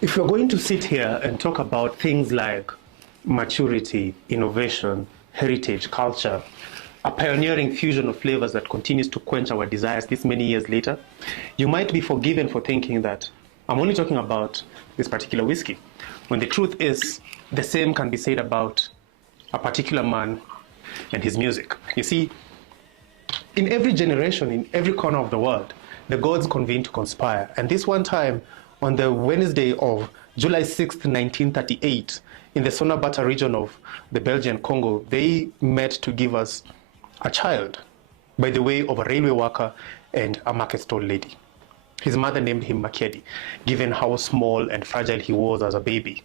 If you're going to sit here and talk about things like maturity, innovation, heritage, culture, a pioneering fusion of flavors that continues to quench our desires this many years later, you might be forgiven for thinking that I'm only talking about this particular whiskey, when the truth is the same can be said about a particular man and his music. You see, in every generation, in every corner of the world, the gods convene to conspire. And this one time, on the Wednesday of July 6th, 1938, in the Sonabata region of the Belgian Congo, they met to give us a child by the way of a railway worker and a market stall lady. His mother named him Makadi, given how small and fragile he was as a baby.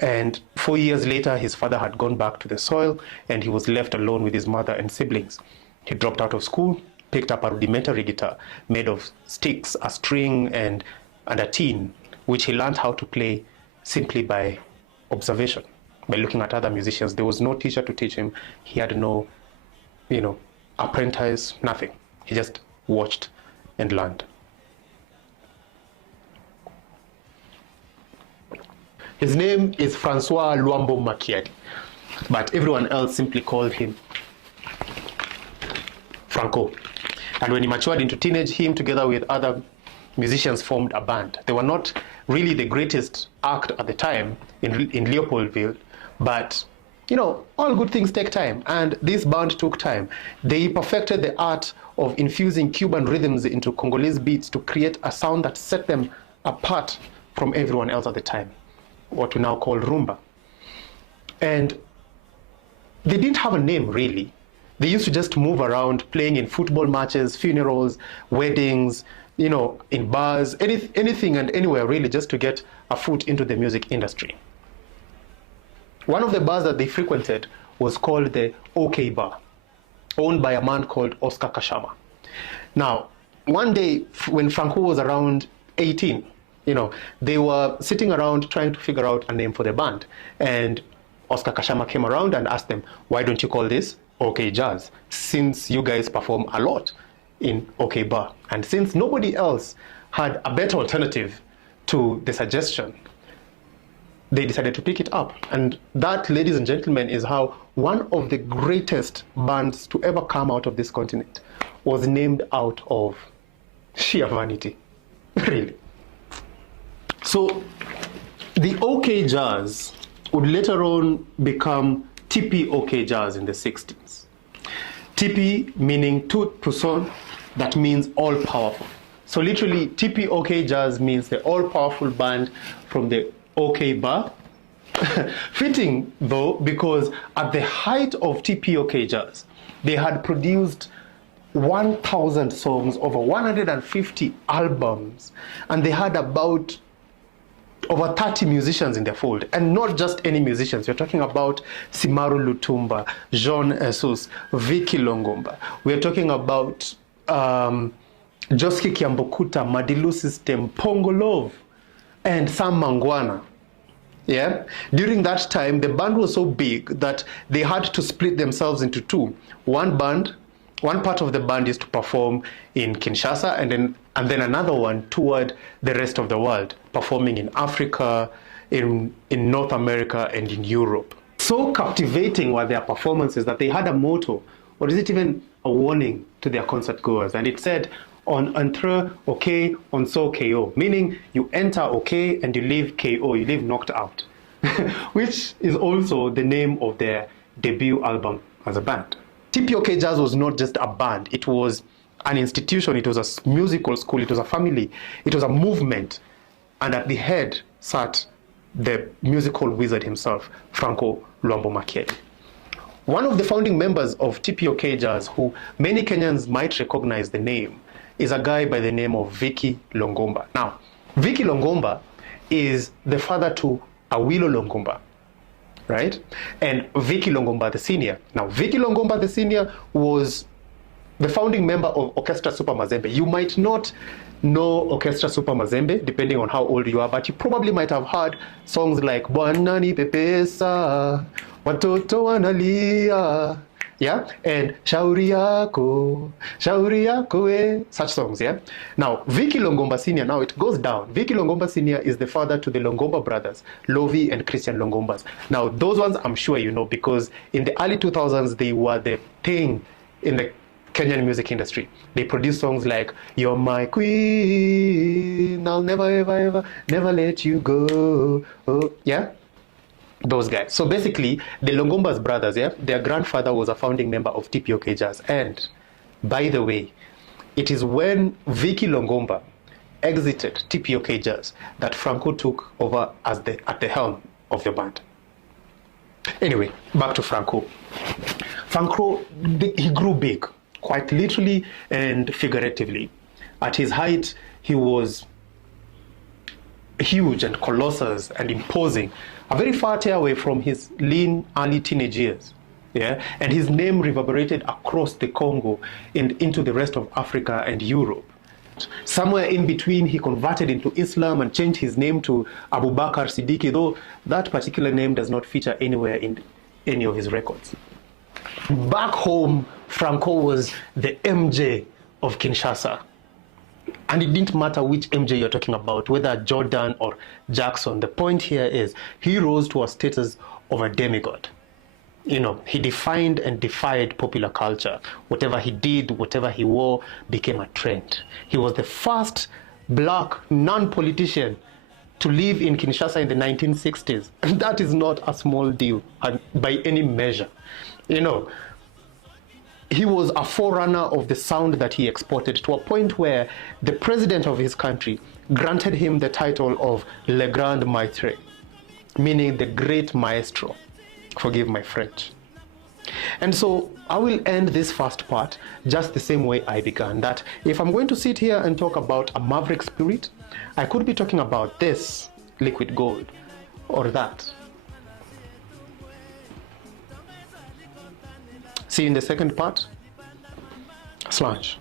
And 4 years later, his father had gone back to the soil and he was left alone with his mother and siblings. He dropped out of school, picked up a rudimentary guitar made of sticks, a string, and a tin, which he learned how to play simply by observation, by looking at other musicians. There was no teacher to teach him. He had no, apprentice, nothing. He just watched and learned. His name is Francois Luambo Makiadi, but everyone else simply called him Franco. And when he matured into teenage, him together with other musicians formed a band. They were not really the greatest act at the time in Leopoldville, but all good things take time, and this band took time. They perfected the art of infusing Cuban rhythms into Congolese beats to create a sound that set them apart from everyone else at the time, what we now call rumba. And they didn't have a name really. They used to just move around playing in football matches, funerals, weddings, in bars, anything and anywhere really, just to get a foot into the music industry. One of the bars that they frequented was called the OK Bar, owned by a man called Oscar Kashama. Now, one day when Franco was around 18, they were sitting around trying to figure out a name for the band. And Oscar Kashama came around and asked them, why don't you call this OK Jazz, since you guys perform a lot in OK Bar? And since nobody else had a better alternative to the suggestion, they decided to pick it up. And that, ladies and gentlemen, is how one of the greatest bands to ever come out of this continent was named out of sheer vanity, really. So the OK Jazz would later on become TP OK Jazz in the 60s. TP meaning tout puissant, that means all powerful. So literally TP OK Jazz means the all powerful band from the OK Bar. Fitting though, because at the height of TP OK Jazz, they had produced 1,000 songs, over 150 albums, and they had about over 30 musicians in their fold, and not just any musicians. We're talking about Simaru Lutumba, Jean Jesus, Vicky Longomba. We're talking about Joski Kiambokuta, Madilu System, Pongolov, and Sam Mangwana. Yeah? During that time, the band was so big that they had to split themselves into two. One part of the band is to perform in Kinshasa, and then another one toward the rest of the world, performing in Africa, in North America, and in Europe. So captivating were their performances that they had a motto, or is it even a warning to their concert goers? And it said, on entre OK, on so KO, meaning you enter OK and you leave KO, you leave knocked out, which is also the name of their debut album as a band. TP OK Jazz was not just a band, it was an institution, it was a musical school, it was a family, it was a movement, and at the head sat the musical wizard himself, Franco Luambo Makiadi. One of the founding members of TP OK Jazz, who many Kenyans might recognize the name, is a guy by the name of Vicky Longomba. Now, Vicky Longomba is the father to Awilo Longomba, right? And Vicky Longomba the Senior. Now, Vicky Longomba the Senior was the founding member of Orchestra Super Mazembe. You might not no Orchestra Super Mazembe, depending on how old you are, but you probably might have heard songs like Bwana ni pepesa, watoto wanalia, yeah, and shauri yako, such songs, yeah. Now, Vicky Longomba Senior, now it goes down. Vicky Longomba Senior is the father to the Longomba brothers, Lovi and Christian Longombas. Now, those ones I'm sure you know, because in the early 2000s, they were the thing in the Kenyan music industry. They produced songs like You're My Queen, I'll never ever ever never let you go. Oh, yeah, those guys. So basically, the Longombas brothers, yeah, their grandfather was a founding member of TPOK Jazz. And by the way, it is when Vicky Longomba exited TPOK Jazz that Franco took over as at the helm of the band. Anyway, back to Franco. Franco, he grew big, quite literally and figuratively. At his height, he was huge and colossal and imposing, a very far tear away from his lean early teenage years. Yeah? And his name reverberated across the Congo and into the rest of Africa and Europe. Somewhere in between, he converted into Islam and changed his name to Abu Bakr Siddiqui, though that particular name does not feature anywhere in any of his records. Back home, Franco was the MJ of Kinshasa. And it didn't matter which MJ you're talking about, whether Jordan or Jackson. The point here is he rose to a status of a demigod. You know, he defined and defied popular culture. Whatever he did, whatever he wore became a trend. He was the first black non-politician to live in Kinshasa in the 1960s. And that is not a small deal by any measure. You know, he was a forerunner of the sound that he exported to a point where the president of his country granted him the title of Le Grand Maître, meaning the great maestro. Forgive my French. And so I will end this first part just the same way I began, that if I'm going to sit here and talk about a maverick spirit, I could be talking about this liquid gold or that. See you in the second part. Slange.